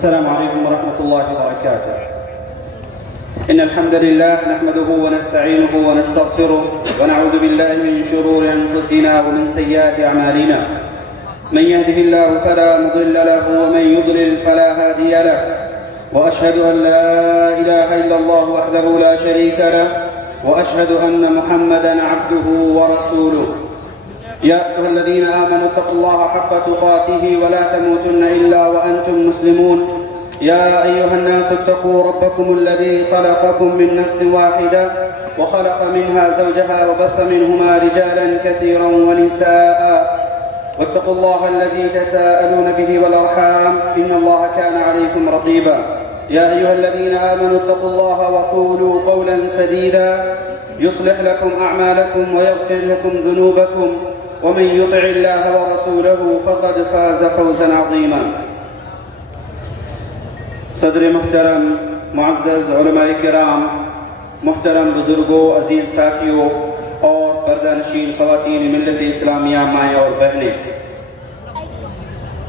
السلام عليكم ورحمة الله وبركاته. إن الحمد لله نحمده ونستعينه ونستغفره ونعوذ بالله من شرور أنفسنا ومن سيئات أعمالنا. من يهده الله فلا مضل له ومن يضلل فلا هادي له. وأشهد أن لا إله إلا الله وحده لا شريك له وأشهد أن محمدًا عبده ورسوله. يا أيها الذين آمنوا اتقوا الله حق تقاته ولا تموتن إلا وأنتم مسلمون. يا أيها الناس اتقوا ربكم الذي خلقكم من نفس واحدة وخلق منها زوجها وبث منهما رجالا كثيرا ونساء واتقوا الله الذي تساءلون به والأرحام إن الله كان عليكم رقيبا. يا أيها الذين آمنوا اتقوا الله وقولوا قولا سديدا يصلح لكم أعمالكم ويغفر لكم ذنوبكم ومن يطع الله ورسوله فقد فاز فوزا عظيما. صدر محترم معزز علماء کرام، محترم بزرگوں، عزیز ساتھیوں اور پردہ نشین خواتین ملت اسلامیہ مائیں اور بہنیں،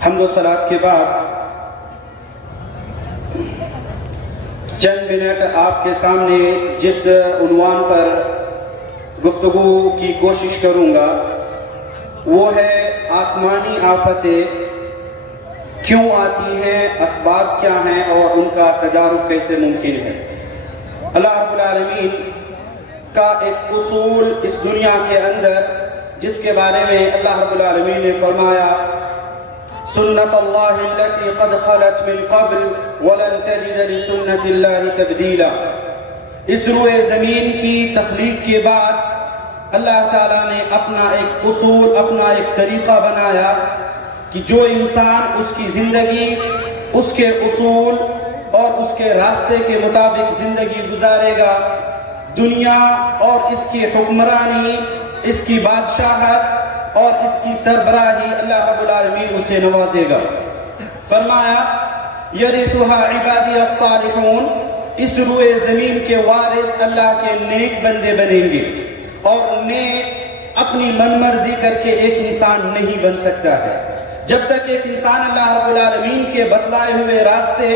حمد و صلات کے بعد چند منٹ آپ کے سامنے جس عنوان پر گفتگو کی کوشش کروں گا وہ ہے آسمانی آفتیں کیوں آتی ہیں، اسباب کیا ہیں اور ان کا تدارک کیسے ممکن ہے۔ اللہ رب العالمین کا ایک اصول اس دنیا کے اندر جس کے بارے میں اللہ رب العالمین نے فرمایا سنت اللہ التي قد خلت من قبل ولن تجد لسنت اللہ تبدیلا۔ اس روئے زمین کی تخلیق کے بعد اللہ تعالیٰ نے اپنا ایک اصول، اپنا ایک طریقہ بنایا کہ جو انسان اس کی زندگی اس کے اصول اور اس کے راستے کے مطابق زندگی گزارے گا، دنیا اور اس کی حکمرانی، اس کی بادشاہت اور اس کی سربراہی اللہ رب العالمین اسے نوازے گا۔ فرمایا یرثھا عبادی الصالحون، اس روئے زمین کے وارث اللہ کے نیک بندے بنیں گے، اور نیک اپنی من مرضی کر کے ایک انسان نہیں بن سکتا ہے۔ جب تک ایک انسان اللہ رب العالمین کے بتلائے ہوئے راستے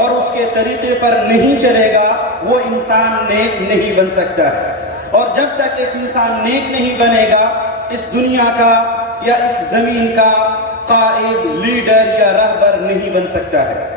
اور اس کے طریقے پر نہیں چلے گا وہ انسان نیک نہیں بن سکتا ہے، اور جب تک ایک انسان نیک نہیں بنے گا اس دنیا کا یا اس زمین کا قائد، لیڈر یا رہبر نہیں بن سکتا ہے۔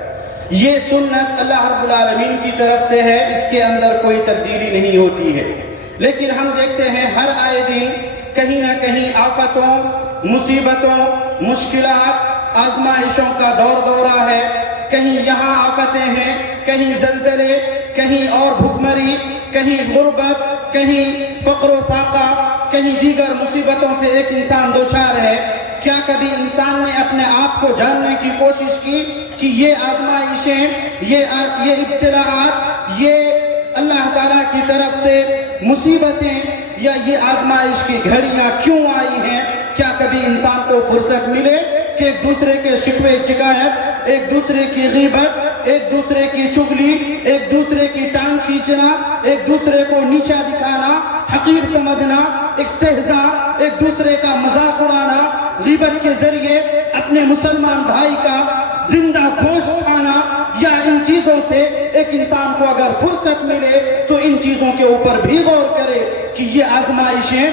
یہ سنت اللہ رب العالمین کی طرف سے ہے، اس کے اندر کوئی تبدیلی نہیں ہوتی ہے۔ لیکن ہم دیکھتے ہیں ہر آئے دن کہیں نہ کہیں آفتوں، مصیبتوں، مشکلات، آزمائشوں کا دورہ ہے۔ کہیں یہاں آفتیں ہیں، کہیں زلزلے، کہیں اور بھکمری، کہیں غربت، کہیں فقر و فاقہ، کہیں دیگر مصیبتوں سے ایک انسان دوچار ہے۔ کیا کبھی انسان نے اپنے آپ کو جاننے کی کوشش کی کہ یہ آزمائشیں، یہ ابتلاءات، یہ اللہ تعالیٰ کی طرف سے مصیبتیں یا یہ آزمائش کی گھڑیاں کیوں آئی ہیں؟ کیا کبھی انسان کو فرصت ملے کہ ایک دوسرے کے شکوے شکایت، ایک دوسرے کی غیبت، ایک دوسرے کی چغلی، ایک دوسرے کی ٹانگ کھینچنا، ایک دوسرے کو نیچا دکھانا، حقیر سمجھنا، استہزاء، ایک دوسرے کا مذاق اڑانا، غیبت کے ذریعے اپنے مسلمان بھائی کا زندہ گوشت کھانا، یا ان چیزوں سے ایک انسان کو اگر فرصت ملے تو ان چیزوں کے اوپر بھی غور کرے کہ یہ آزمائشیں،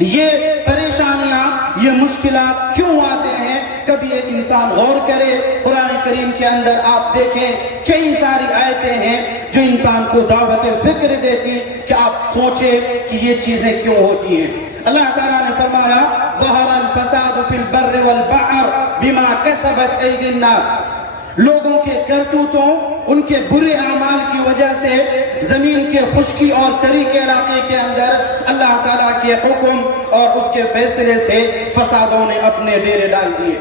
یہ پریشانیاں، یہ مشکلات کیوں آتے ہیں۔ کبھی ایک انسان غور کرے۔ قرآن کریم کے اندر آپ دیکھیں کئی ساری آیتیں ہیں جو انسان کو دعوت فکر دیتی کہ آپ سوچیں کہ یہ چیزیں کیوں ہوتی ہیں۔ اللہ تعالیٰ نے فرمایا ظہر الفساد فی البر والبحر بما کسبت ایدی الناس، لوگوں کے کرتوتوں، ان کے برے اعمال کی وجہ سے زمین کے خشکی اور تری کے علاقے کے اندر اللہ تعالیٰ کے حکم اور اس کے فیصلے سے فسادوں نے اپنے ڈیرے ڈال دیے۔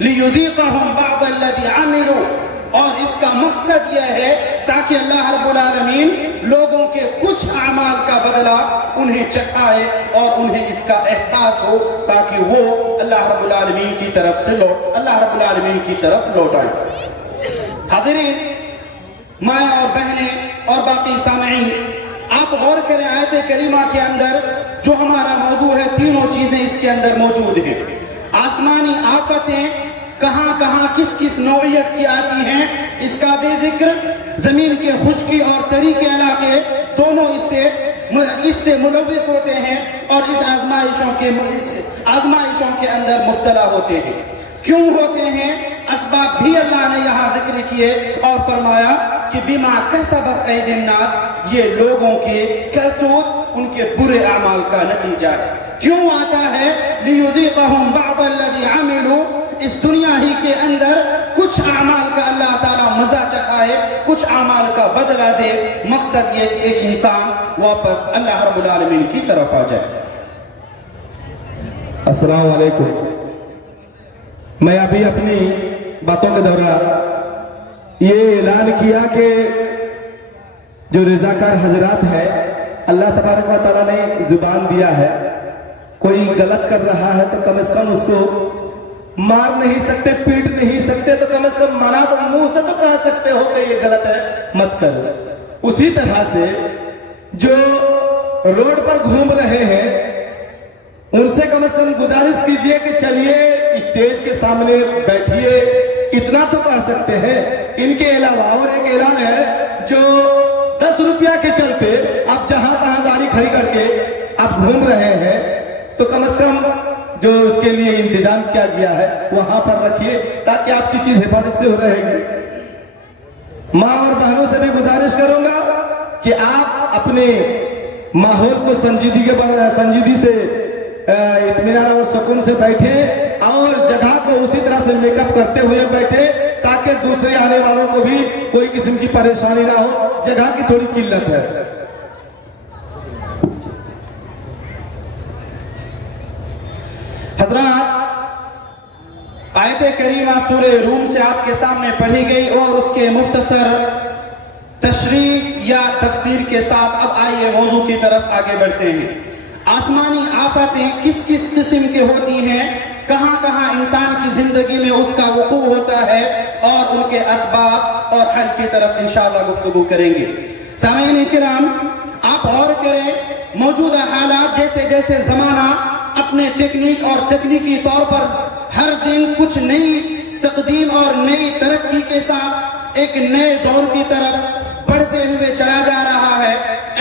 لِيُذِيقَهُمْ بَعْضَ الَّذِي عَمِلُوا، اور اس کا مقصد یہ ہے تاکہ اللہ رب العالمین لوگوں کے کچھ اعمال کا بدلہ انہیں چکھائے اور انہیں اس کا احساس ہو تاکہ وہ اللہ رب العالمین کی طرف لوٹائیں۔ حاضرین، مائیں اور بہنیں اور باقی سامعین، آپ غور کریں آیت کریمہ کے اندر جو ہمارا موضوع ہے، تینوں چیزیں اس کے اندر موجود ہیں۔ آسمانی آفتیں کہاں کہاں کس کس نوعیت کی آتی ہیں اس کا بھی ذکر. زمین کے خشکی اور تری کے علاقے دونوں اس سے ملوث ہوتے ہیں اور اس آزمائشوں کے اندر مبتلا ہوتے ہیں. کیوں ہوتے ہیں؟ اسباب بھی اللہ نے یہاں ذکر کیے اور فرمایا کہ بما کسبت ایدی الناس، یہ لوگوں کے کرتوت، ان کے برے اعمال کا نتیجہ ہے. کیوں آتا ہے؟ لیذیقہم بعض الذی عملوا، اس دنیا ہی کے اندر کچھ اعمال کا اللہ تعالیٰ مزہ چکھائے، کچھ اعمال کا بدلہ دے. مقصد یہ کہ ایک انسان واپس اللہ رب العالمین کی طرف آ جائے. السلام علیکم. میں ابھی اپنی باتوں کے دوران یہ اعلان کیا کہ جو رضاکار حضرات ہیں، اللہ تبارک و تعالیٰ نے زبان دیا ہے، کوئی غلط کر رہا ہے تو کم از کم اس کو مار نہیں سکتے، پیٹ نہیں سکتے، تو کم از کم منع تو منہ سے تو کہہ سکتے ہو کہ یہ غلط ہے، مت کرو. اسی طرح سے جو روڈ پر گھوم رہے ہیں ان سے کم از کم گزارش کیجئے کہ چلیے اسٹیج کے سامنے بیٹھیے، اتنا تو کہہ سکتے ہیں. ان کے علاوہ اور ایک اعلان ہے، جو 10 روپیہ کے چلتے آپ جہاں تہاں گاڑی کھڑی کر کے آپ گھوم رہے ہیں تو کم از کم جو اس کے لیے انتظام کیا گیا ہے وہاں پر رکھیے تاکہ آپ کی چیز حفاظت سے ہو رہے گی. ماں اور بہنوں سے بھی گزارش کروں گا کہ آپ اپنے ماحول کو سنجیدگی سے اطمینان اور سکون سے بیٹھے اور جگہ کو اسی طرح سے میک اپ کرتے ہوئے بیٹھے تاکہ دوسرے آنے والوں کو بھی کوئی قسم کی پریشانی نہ ہو. جگہ کی تھوڑی قلت ہے. حضرات، آیت کریمہ سورہ روم سے آپ کے سامنے پڑھی گئی اور اس کے مختصر تشریح یا تفسیر کے ساتھ اب آئیے موضوع کی طرف آگے بڑھتے ہیں. آسمانی آفتیں کس کس قسم کے ہوتی ہیں، کہاں کہاں انسان کی زندگی میں اس کا وقوع ہوتا ہے، اور ان کے اسباب اور حل کی طرف انشاءاللہ گفتگو کریں گے. سامعین کرام، آپ غور کریں، موجودہ حالات جیسے جیسے زمانہ اپنے ٹیکنیک اور تکنیکی طور پر ہر دن کچھ نئی تقدیم اور نئی ترقی کے ساتھ ایک نئے دور کی طرف بڑھتے ہوئے چلا جا رہا ہے،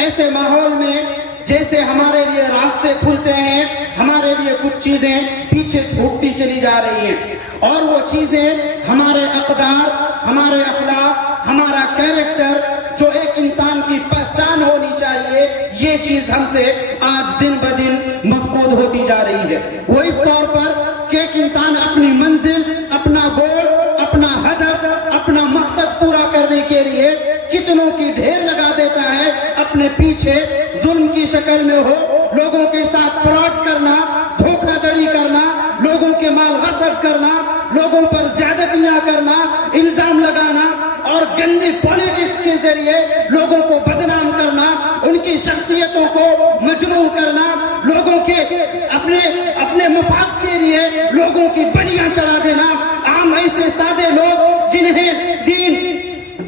ایسے ماحول میں جیسے ہمارے لیے راستے کھلتے ہیں، ہمارے لیے کچھ چیزیں پیچھے چھوٹتی چلی جا رہی ہیں، اور وہ چیزیں ہمارے اقدار، ہمارے اخلاق، ہمارا کیریکٹر جو ایک انسان کی پہچان ہونی چاہیے، یہ چیز ہم سے آج دن بدن مفقود ہوتی جا رہی ہے. وہ اس طور پر کہ ایک انسان اپنی منزل، اپنا گول، اپنا ہدف، اپنا مقصد پورا کرنے کے لیے کتنوں کی ڈھیر لگا دیتا ہے، اپنے پیچھے ظلم کی شکل میں ہو، لوگوں کے ساتھ فراڈ کرنا، دھوکہ دڑی کرنا، لوگوں کے مال غصب کرنا، لوگوں پر زیادتیاں کرنا، الزام لگانا اور گندی پولیٹکس کے ذریعے لوگوں کو بدنام کرنا، ان کی شخصیتوں کو مجروح کرنا، لوگوں کے اپنے مفاد کے لیے لوگوں کی بلیاں چڑھا دینا. عام ایسے سادے لوگ جنہیں دین،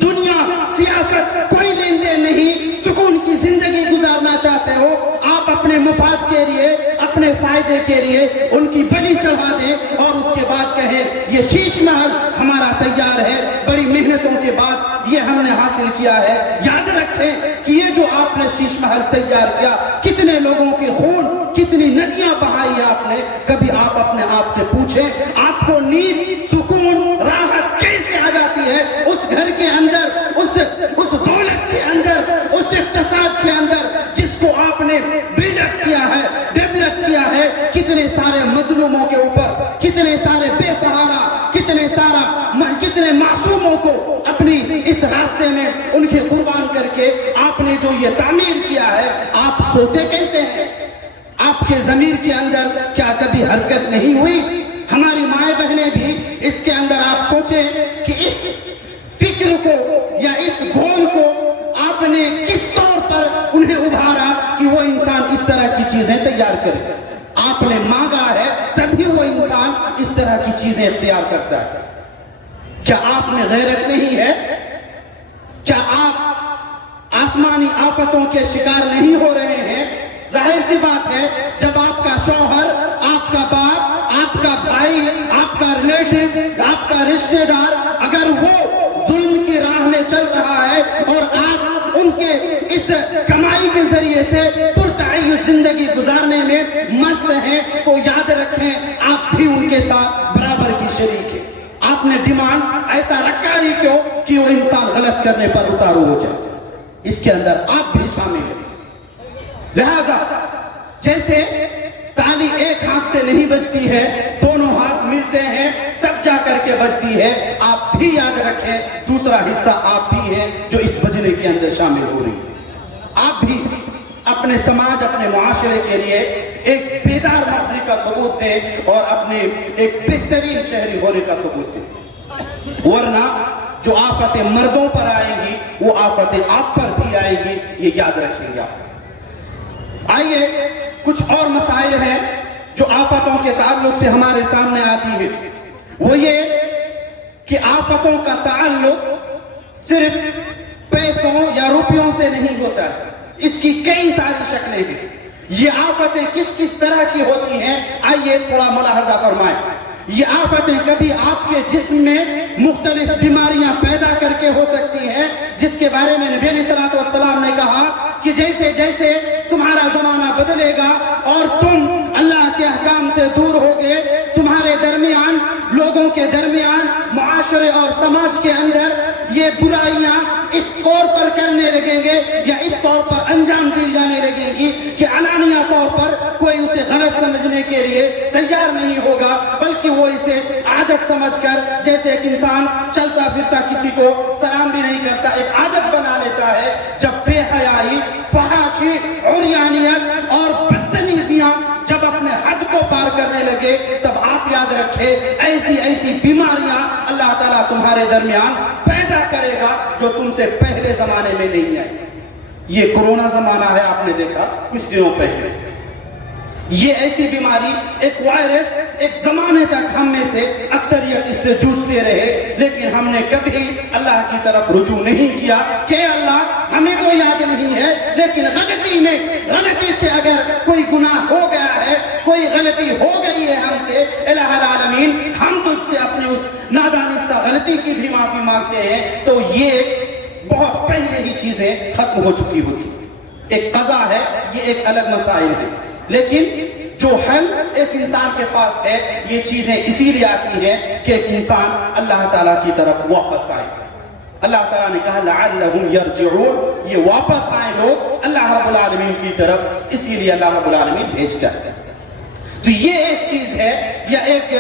دنیا، سیاست کوئی لین دین نہیں، سکون کی زندگی گزارنا چاہتے ہو، آپ اپنے مفاد کے لیے، اپنے فائدے کے لیے ان کی بلی چڑھا دیں اور اس کے بعد کہیں یہ شیش محل ہمارا تیار ہے، بڑی محنتوں کے بعد یہ ہم نے حاصل کیا ہے. یاد رکھیں کہ یہ جو آپ نے شیش محل تیار کیا، کتنے لوگوں کے خون، کتنی ندیاں بہائی ہے آپ نے. کبھی آپ اپنے آپ سے پوچھیں، آپ کو نیند، سکون، راحت کیسے آ جاتی ہے اس گھر کے اندر، اس دولت کے اندر، اس اقتصاد کے اندر جس کو آپ نے بلڈ اپ کیا ہے، ڈیولپ کیا ہے. کتنے سارے مظلوموں کے اوپر، کتنے سارے بے سہارا، کتنے معصوموں کو اپنی اس راستے میں ان کی قربان کر کے آپ نے جو یہ تعمیر کیا ہے. آپ سوتے کیسے ہیں؟ آپ کے ضمیر کے اندر کیا کبھی حرکت نہیں ہوئی؟ ہماری مائیں بہنیں بھی اس کے اندر آپ سوچیں کہ اس فکر کو یا اس گول کو آپ نے کس طور پر انہیں ابھارا کہ وہ انسان اس طرح کی چیزیں تیار کرے. آپ نے مانگا ہے تبھی وہ انسان اس طرح کی چیزیں اختیار کرتا ہے. کیا آپ میں غیرت نہیں ہے؟ کیا آپ آسمانی آفتوں کے شکار نہیں ہو رہے ہیں؟ ظاہر سی بات ہے، جب آپ کا شوہر، آپ کا باپ، آپ کا بھائی، آپ کا ریلیٹو ریلیٹو, آپ کا رشتہ دار اگر وہ ظلم کی راہ میں چل رہا ہے اور آپ ان کے اس کمائی کے ذریعے سے پرتعیش زندگی گزارنے میں مست ہیں, تو یاد رکھیں آپ بھی ان کے ساتھ برابر کی شریک ہیں. آپ نے ڈیمانڈ ایسا رکھا ہی کیوں کہ وہ انسان غلط کرنے پر اتارو ہو جائے, اس کے اندر آپ بھی شامل ہیں. لہذا جیسے تالی ایک ہاتھ سے نہیں بجتی ہے, دونوں ہاتھ ملتے ہیں تب جا کر کے بجتی ہے. آپ بھی یاد رکھیں دوسرا حصہ آپ بھی ہیں جو اس بجنے کے اندر شامل ہو رہی ہیں. آپ بھی اپنے سماج, اپنے معاشرے کے لیے ایک بیدار مغزی کا ثبوت دیں اور اپنے ایک بہترین شہری ہونے کا ثبوت دیں, ورنہ جو آفتیں مردوں پر آئیں گی وہ آفتیں آپ پر بھی آئیں گی, یہ یاد رکھیں گے آپ. آئیے کچھ اور مسائل ہیں جو آفتوں کے تعلق سے ہمارے سامنے آتی ہیں. وہ یہ کہ آفتوں کا تعلق صرف پیسوں یا روپیوں سے نہیں ہوتا ہے, اس کی کئی ساری شکلیں ہیں. یہ آفتیں کس کس طرح کی ہوتی ہیں آئیے تھوڑا ملاحظہ فرمائیں. یہ آفتیں کبھی آپ کے جسم میں مختلف بیماریاں پیدا کر کے ہو سکتی ہیں, جس کے بارے میں نبی علیہ الصلوۃ والسلام نے کہا کہ جیسے جیسے تمہارا زمانہ بدلے گا اور تم اللہ کے احکام سے دور ہوگے, تمہارے درمیان, لوگوں کے درمیان, معاشرے اور سماج کے اندر یہ برائیاں اس طور پر کرنے لگیں گے یا اس طور پر انجام دی جانے لگیں گی کہ علانیہ طور پر کوئی اسے غلط سمجھنے کے لیے تیار نہیں ہوگا, بلکہ وہ اسے عادت سمجھ کر, جیسے ایک انسان چلتا پھرتا کسی کو سلام بھی نہیں کرتا, ایک عادت بنا لیتا ہے. جب بے حیائی, فحاشی, عریانیت اور بدتمیزیاں جب اپنے حد کو پار کرنے لگے, تب آپ یاد رکھیں ایسی بیماریاں اللہ تعالیٰ تمہارے درمیان پیدا کرے گا جو تم سے پہلے زمانے میں نہیں آئی. یہ کورونا زمانہ ہے, آپ نے دیکھا کچھ دنوں پہلے, یہ ایسی بیماری, ایک وائرس, ایک زمانے تک ہم میں سے اکثریت اس سے جوجھتے رہے, لیکن ہم نے کبھی اللہ کی طرف رجوع نہیں کیا کہ اللہ ہمیں تو یاد نہیں ہے, لیکن غلطی سے اگر کوئی گناہ ہو گیا ہے, کوئی غلطی ہو گئی ہے ہم سے, الہ العالمین ہم تجھ سے اپنے اس نادانستہ غلطی کی بھی معافی مانگتے ہیں, تو یہ بہت پہلے ہی چیزیں ختم ہو چکی ہوتی. ایک قضا ہے, یہ ایک الگ مسائل ہے, لیکن جو حل ایک انسان کے پاس ہے, یہ چیزیں اسی لیے آتی ہیں کہ ایک انسان اللہ تعالیٰ کی طرف واپس آئے. اللہ تعالیٰ نے کہا لعلہم یرجعون, یہ واپس آئے لوگ اللہ رب العالمین کی طرف, اسی لیے اللہ رب العالمین بھیجتا ہے. تو یہ ایک چیز ہے یا ایک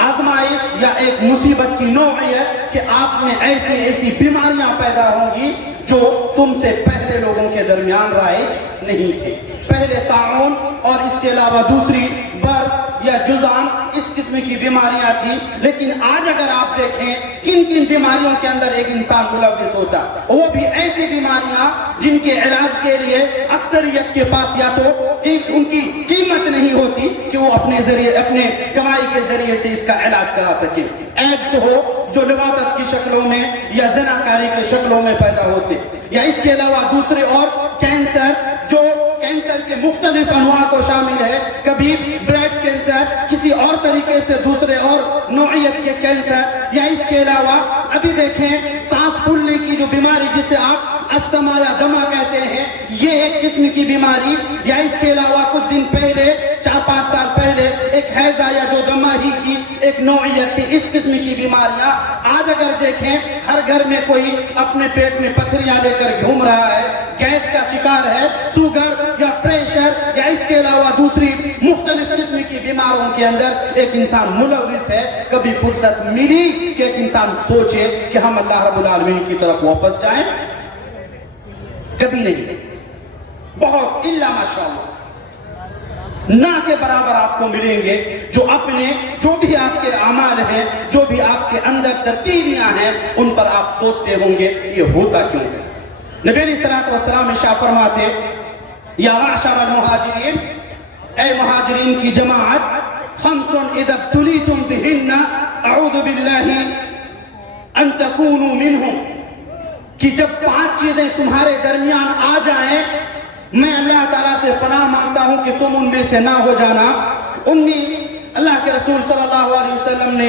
آزمائش یا ایک مصیبت کی نوعیت کہ آپ میں ایسی بیماریاں پیدا ہوں گی جو تم سے پہلے لوگوں کے درمیان رائج نہیں تھے. پہلے طاعون اور اس کے علاوہ دوسری برس یا جذام, اس قسم کی بیماریاں تھیں, لیکن آج اگر آپ دیکھیں کن بیماریوں کے اندر ایک انسان ملوث ہوتا, وہ بھی ایسی بیماریاں جن کے علاج کے لیے اکثریت کے پاس یا تو ان کی قیمت نہیں ہوتی کہ وہ اپنے کمائی کے ذریعے سے اس کا علاج کرا سکے. ایڈز ہو جو لواطت کی شکلوں میں یا زناکاری کی شکلوں میں پیدا ہوتے, یا اس کے علاوہ دوسرے اور کینسر, جو کینسر کے مختلف انواع کو شامل ہے, کبھی بلڈ کینسر, کسی اور طریقے سے دوسرے اور نوعیت کے کینسر, یا اس کے علاوہ ابھی دیکھیں سانس پھولنے کی جو بیماری جسے آپ استما یا دمہ کہتے ہیں, یہ ایک قسم کی بیماری, یا اس کے علاوہ کچھ دن پہلے 4-5 سال پہلے ایک حیضہ یا جو دمہ ہی کی ایک نوعیت تھی, اس قسم کی بیماریاں آج اگر دیکھیں ہر گھر میں کوئی اپنے پیٹ میں پتھریاں لے کر گھوم رہا ہے, گیس کا شکار ہے, شوگر یا پریشر یا اس کے علاوہ دوسری مختلف قسم کی بیماروں کے اندر ایک انسان ملوث ہے. کبھی فرصت ملی کہ ایک انسان سوچے کہ ہم اللہ رب العالمین کی طرف واپس جائیں؟ کبھی نہیں. بہت الا ماشاءاللہ نہ کے برابر آپ کو ملیں گے جو بھی آپ کے اعمال ہیں, جو بھی آپ کے اندر تبدیلیاں ہیں, ان پر آپ سوچتے ہوں گے یہ ہوتا کیوں ہے. نبی علیہ الصلوۃ والسلام ارشاد فرماتے یا معشر المہاجرین, اے مہاجرین کی جماعت, خمس اذا ابتلیتم بہن اعوذ باللہ ان تکونوا منہم, کہ جب 5 چیزیں تمہارے درمیان آ جائیں میں اللہ تعالیٰ سے پناہ مانگتا ہوں کہ تم ان میں سے نہ ہو جانا. ان میں اللہ کے رسول صلی اللہ علیہ وسلم نے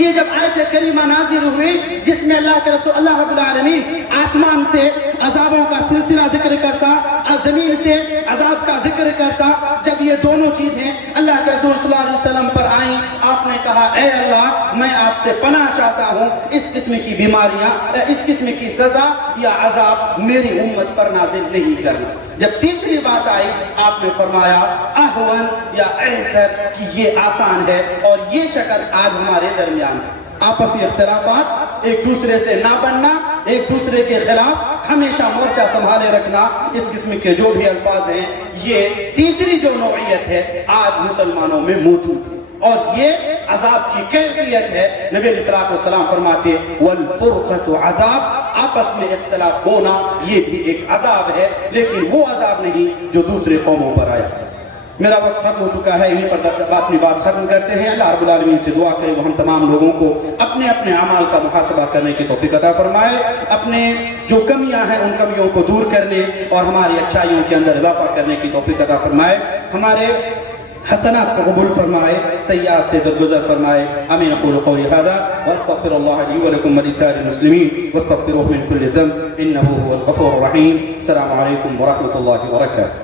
یہ جب آیت کریمہ نازل ہوئی جس میں اللہ کے رسول اللہ رب العالمین آسمان سے عذابوں کا سلسلہ ذکر کرتا اور زمین سے عذاب کا ذکر کرتا، جب یہ دونوں چیزیں اللہ کے رسول صلی اللہ علیہ وسلم پر آئیں، آپ نے کہا اے اللہ میں آپ سے پناہ چاہتا ہوں اس قسم کی بیماریاں، اس قسم کی سزا یا عذاب میری امت پر نازل نہیں کرنا۔ جب تیسری بات آئی آپ نے فرمایا اہون یا احسر کہ یہ آسان ہے، اور یہ شکل آج ہمارے درمیان ہے۔ آپسی اختلافات، ایک دوسرے سے نہ بننا، ایک دوسرے کے خلاف ہمیشہ مورچہ سنبھالے رکھنا، اس قسم کے جو بھی الفاظ ہیں، یہ تیسری جو نوعیت ہے آج مسلمانوں میں موجود ہے، اور یہ عذاب کی کیفیت ہے۔ نبی علیہ الصلوۃ والسلام فرماتے والفرقۃ عذاب، آپس میں اختلاف ہونا یہ بھی ایک عذاب ہے، لیکن وہ عذاب نہیں جو دوسرے قوموں پر آیا۔ میرا وقت ختم ہو چکا ہے، انہی پر اپنی بات ختم کرتے ہیں۔ اللہ رب العالمین سے دعا کرے وہ ہم تمام لوگوں کو اپنے اپنے اعمال کا محاسبہ کرنے کی توفیق عطا فرمائے، اپنے جو کمیاں ہیں ان کمیوں کو دور کرنے اور ہماری اچھائیوں کے اندر اضافہ کرنے کی توفیق عطا فرمائے، ہمارے حسنات کو قبول فرمائے، سیئات سے درگزر فرمائے۔ آمین۔ اقول قولی ھذا واستغفر اللہ لی ولکم ولسائر المسلمین واستغفروہ من کل ذنب انہ هو الغفور الرحیم۔ السلام علیکم ورحمۃ اللہ وبرکاتہ۔